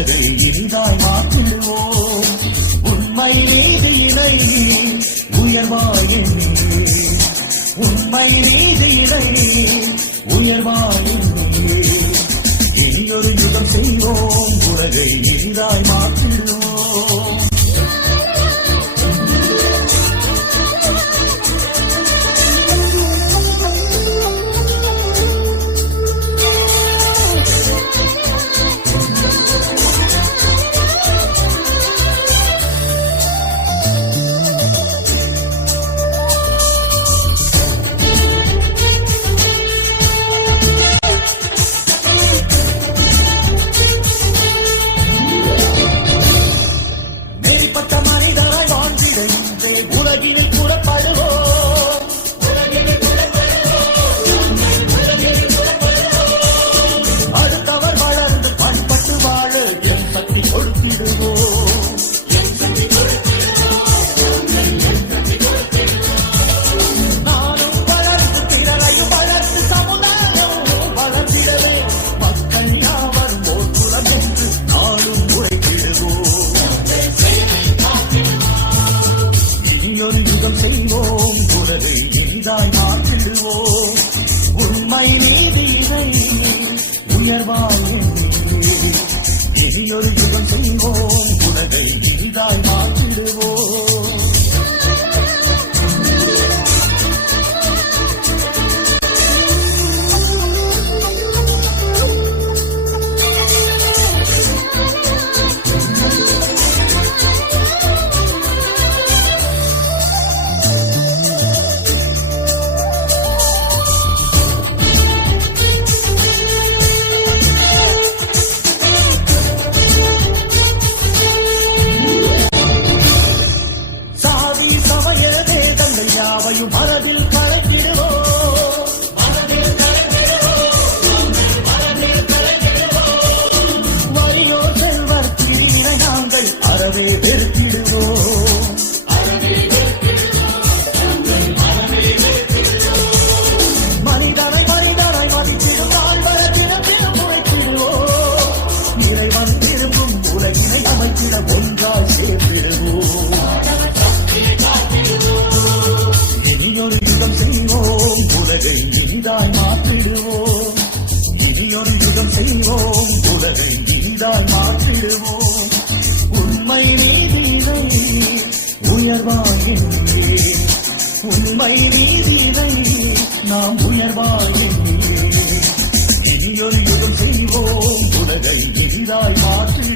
உலகை இனிதாய் மாற்றிடுவோம். உண்மை நீதி இணை உயர்வாய் உண்மை நீதி இணை உயர்வாய் இனியொரு யுகம் செய்வோம். உலகை இனிதாய் மாற்றிடுவோம். செய்வோம். உலகை இனிதாய் மாற்றிடுவோம். உண்மை நீதியை உயர்வாய் இனியொரு யுகம் செய்வோம். உலகை இனிதாய் மாற்றிடுவோம். மனதில் கலக்கிடுவோம். வலியோர் செல்வர் கிரீனை நாங்கள் அறவே வெறுத்திடுவோம். மனிதனை மதித்திடும் வாழ்வரத்திடம் முளைத்திடுவோம். இறைவன் விரும்பும் உலகினை அமைத்திட ஒன்றாய் சேர்த்திடுவோம். உலகை இனிதாய் மாற்றிடுவோம். இனியொரு யுகம் செய்வோம். உலகை இனிதாய் மாற்றிடுவோம். உண்மை நீதியை உயர்வாய் உண்மை நீதியை நாம் உயர்வாய் இனியொரு யுகம் செய்வோம். உலகை இனிதாய் மாற்றி